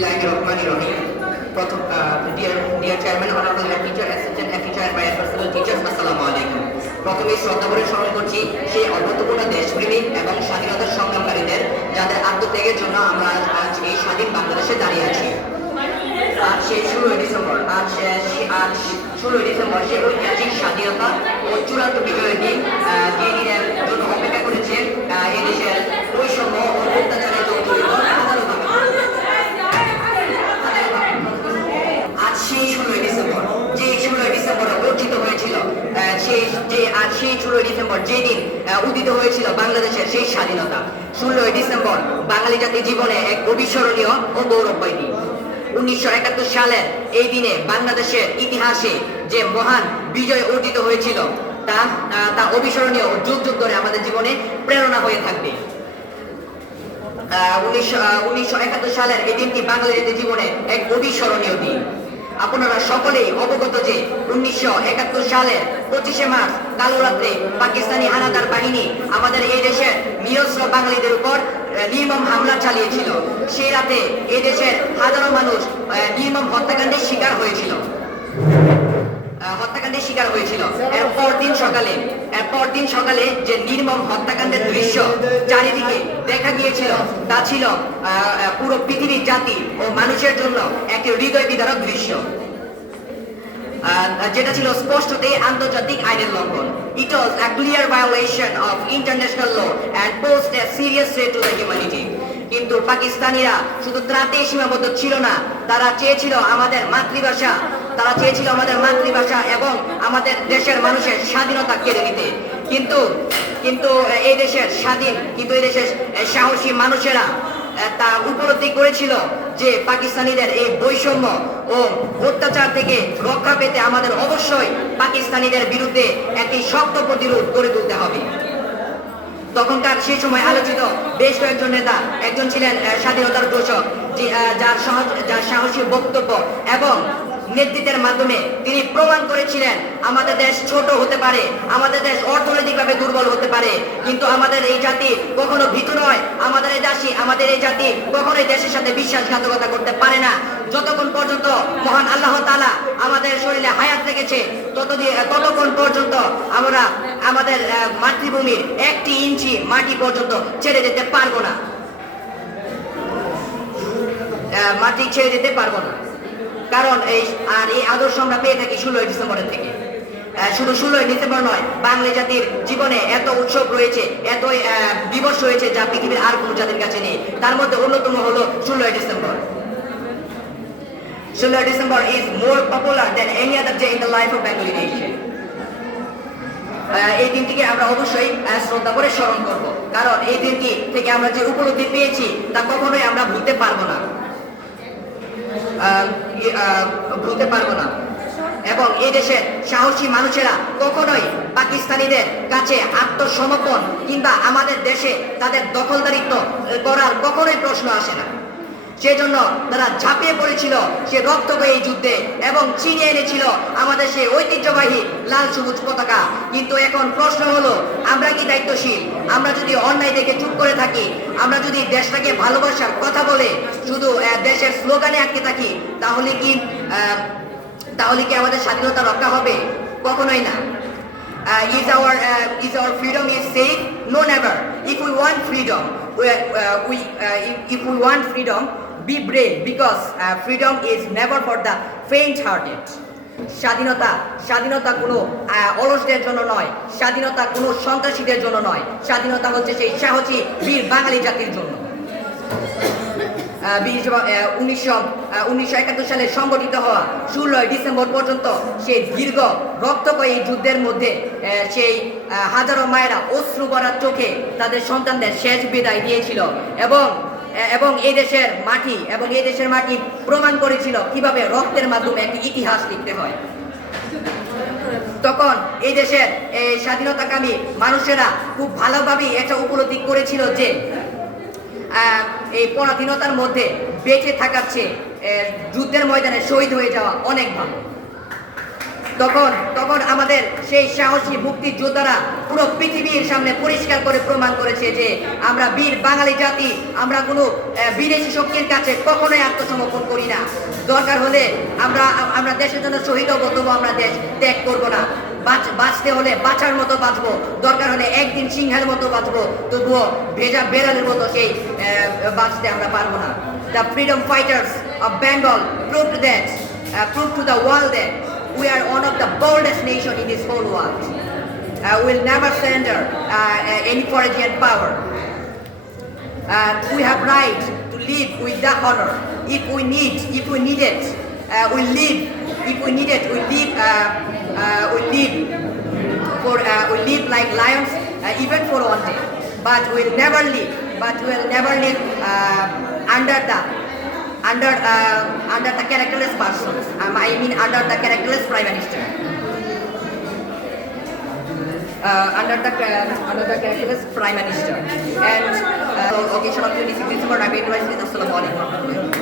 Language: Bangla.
Bismillahirrahmanirrahim. Dear Chairman, Honorable Head Teacher, Assistant Head Teacher and my Personal Teachers, Assalamu alaikum. প্রথমে শ্রদ্ধা করে স্মরণ করছি সেই অভূতপূর্ণ দেশপ্রেমিক এবং স্বাধীনতার সংগ্রামকারীদের যাদের আত্মত্যাগের জন্য আমরা আজ এই স্বাধীন বাংলাদেশে দাঁড়িয়ে আছি। আজ সেই 16 ডিসেম্বর সে ঐতিহাসিক স্বাধীনতা ও চূড়ান্ত বিজয়ের দিন, যে দিনের জন্য অপেক্ষা করেছে এদেশের বৈষম্য ও অত্যাচারের আজ সেই 16 ডিসেম্বর অর্জিত হয়েছিল, সেই 16 ডিসেম্বর যেদিন উদিত হয়েছিল বাংলাদেশের সেই স্বাধীনতা। 16 ডিসেম্বর বাঙালি জাতির জীবনে এক অবিস্মরণীয় ও গৌরবময় দিন। 1971 সালের এই দিনে বাংলাদেশের ইতিহাসে যে মহান বিজয় অর্জিত হয়েছিল তা অবিস্মরণীয় ও যুগ যুগ ধরে আমাদের জীবনে প্রেরণা হয়ে থাকবে। 1971 সালের এই দিনটি বাঙালি জাতির জীবনে এক অবিস্মরণীয় দিন। আপনারা সকলেই অবগত যে 1971 সালের 25শে মার্চ কালো রাত্রে পাকিস্তানি হানাদার বাহিনী আমাদের এই দেশের নিরস্ত্র বাঙালিদের উপর নির্মম হামলা চালিয়েছিল। সেই রাতে এই দেশের হাজারো মানুষ নির্মম হত্যাকাণ্ডের শিকার হয়েছিল। এরপর দিন সকালে যে নির্মম হত্যাকাণ্ডের দৃশ্য চারিদিকে দেখা গিয়েছিল তা ছিল পুরো পৃথিবীর জাতি ও মানুষের জন্য একটি হৃদয় বিদারক দৃশ্য, যেটা ছিল স্পষ্টতই আন্তর্জাতিক আইনের লঙ্ঘন। It was a clear violation of international law and posed a serious threat to the humanity. কিন্তু পাকিস্তানিরা শুধু ত্রাতেই সীমাবদ্ধ ছিল না, তারা চেয়েছিল আমাদের মাতৃভাষা এবং আমাদের দেশের মানুষের স্বাধীনতা কেড়ে নিতে। কিন্তু এই দেশের সাহসী মানুষেরা তা উপলব্ধি করেছিল যে পাকিস্তানিদের এই বৈষম্য ও অত্যাচার থেকে রক্ষা পেতে আমাদের অবশ্যই পাকিস্তানিদের বিরুদ্ধে একটি শক্ত প্রতিরোধ গড়ে তুলতে হবে। তখনকার সেই সময় আলোচিত বেশ কয়েকজন নেতা, একজন ছিলেন স্বাধীনতার ঘোষক, যার সাহসী বক্তব্য এবং নেতৃত্বের মাধ্যমে তিনি প্রমাণ করেছিলেন আমাদের দেশ ছোট হতে পারে, আমাদের দেশ অর্থনৈতিকভাবে দুর্বল হতে পারে, কিন্তু আমাদের এই জাতি কখনো ভীতু নয়, আমাদের এই জাতি কখনোই দেশের সাথে বিশ্বাসঘাতকতা করতে পারে না। যতক্ষণ পর্যন্ত মহান আল্লাহ তাআলা আমাদের শরীরে হায়াত রেখেছে ততক্ষণ পর্যন্ত আমরা আমাদের মাতৃভূমির 1 ইঞ্চি মাটি পর্যন্ত ছেড়ে যেতে পারবো না, কারণ এই আদর্শ আমরা পেয়ে থাকি 16 ডিসেম্বরের থেকে। শুধু 16 ডিসেম্বর নয়, বাঙালি জাতির জীবনে এত উৎসব রয়েছে, এত দিবস রয়েছে যা পৃথিবীর আর কোনো জাতির কাছে নেই। তার মধ্যে অন্যতম হলো 16 December. 16 December is more popular than any other day in the life of Bengali nation. এই দিনটিকে আমরা অবশ্যই শ্রদ্ধা করে স্মরণ করব, কারণ এই দিনটি থেকে আমরা যে উপলব্ধি পেয়েছি তা কখনোই আমরা ভুলতে পারবো না এবং এই দেশের সাহসী মানুষেরা কখনোই পাকিস্তানিদের কাছে আত্মসমর্পণ কিংবা আমাদের দেশে তাদের দখলদারিত্ব করার কখনোই প্রশ্ন আসে না। সেজন্য তারা ঝাঁপিয়ে পড়েছিল সে রক্তময়ী যুদ্ধে এবং ছিনিয়ে এনেছিল আমাদের সেই ঐতিহ্যবাহী লাল সবুজ পতাকা। কিন্তু এখন প্রশ্ন হলো, আমরা কি দায়িত্বশীল? আমরা যদি অন্যায় দেখে চুপ করে থাকি, আমরা যদি দেশটাকে ভালোবাসার কথা বলে শুধু দেশের স্লোগানে আটকে থাকি, তাহলে কি আমাদের স্বাধীনতা রক্ষা হবে? কখনোই না। Is our freedom is safe? No, never. If we want freedom, be brave, because freedom is never for the faint-hearted. স্বাধীনতা কোনো অলসদের জন্য নয়, স্বাধীনতা কোনো সন্ত্রাসীদের জন্য নয়, স্বাধীনতা হচ্ছে সেই সাহসী বীর বাঙালি জাতির জন্য। 1971 সালে সংগঠিত হওয়া 16 ডিসেম্বর পর্যন্ত সেই দীর্ঘ রক্তক্ষয়ী যুদ্ধের মধ্যে সেই হাজারো মায়েরা অশ্রু ভরা চোখে তাদের সন্তানদের শেষ বিদায় দিয়েছিল এবং এই দেশের মাটি প্রমাণ করেছিল কিভাবে রক্তের মাধ্যমে একটি ইতিহাস লিখতে হয়। তখন এই দেশের স্বাধীনতাকামী মানুষেরা খুব ভালোভাবেই এটা উপলব্ধি করেছিল যে এই পরাধীনতার মধ্যে বেঁচে থাকার চেয়ে যুদ্ধের ময়দানে শহীদ হয়ে যাওয়া অনেক ভালো। তখন তখন আমাদের সেই সাহসী মুক্তিযোদ্ধারা পুরো পৃথিবীর সামনে পরিষ্কার করে প্রমাণ করেছে যে আমরা বীর বাঙালি জাতি, আমরা কোনো বিদেশি শক্তির কাছে কখনোই আত্মসমর্পণ করি না। দরকার হলে আমরা আমরা দেশের জন্য শহীদ হবো, তবুও আমরা দেশ ত্যাগ করবো না। বাঁচতে হলে বাঁচার মতো বাঁচবো, দরকার হলে একদিন সিংহের মতো বাঁচবো, তবুও ভেজা বেড়ালের মতো সেই বাঁচতে আমরা পারবো না। The freedom fighters of Bengal proved that, proved to the world that we are one of the boldest nation in this whole world. We'll never surrender any foreign power. We have right to live with that honor. If we need it, we live. If we need it, we live. We live like lions, even for one day. But we'll never live. Under the characterless person. I mean under the characterless prime minister. Under the characterless prime minister. And occasion of 26 December, I made Assalamu alaikum.